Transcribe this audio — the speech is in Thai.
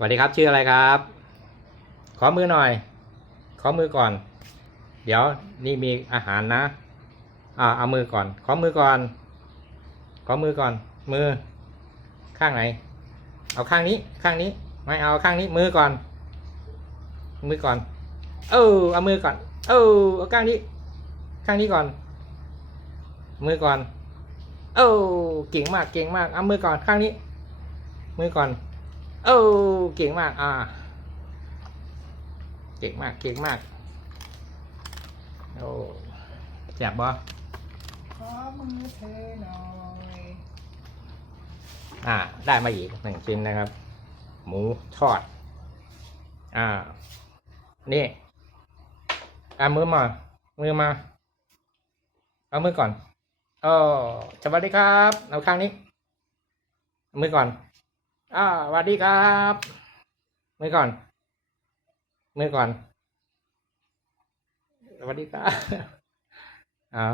สวัสดีครับชื่ออะไรครับ ขอมือหน่อย ขอมือก่อน เดี๋ยวนี่มีอาหารนะ อ่าเอามือก่อน ขอมือก่อน ขอมือก่อน มือ ข้างไหน เอาข้างนี้ ข้างนี้ ไม่เอาข้างนี้ มือก่อน มือก่อน เออเอามือก่อน เออเอาข้างนี้ ข้างนี้ก่อน มือก่อน เออเก่งมาก เก่งมาก เอามือก่อน ข้างนี้ มือก่อน เออเก่งมาก อ่า เก่งมาก เก่งมาก โอ้แจ็บบ่ขอมือเธอหน่อยอ่า ได้มาอีกหนึ่งชิ้นนะครับ หมูทอด อ่า นี่เอามือมา มือมา เอามือก่อนโอ้สวัสดีครับ เอาข้างนี้ มือก่อน อ่าสวัสดีครับมือก่อน มือก่อนสวัสดีครับอ่า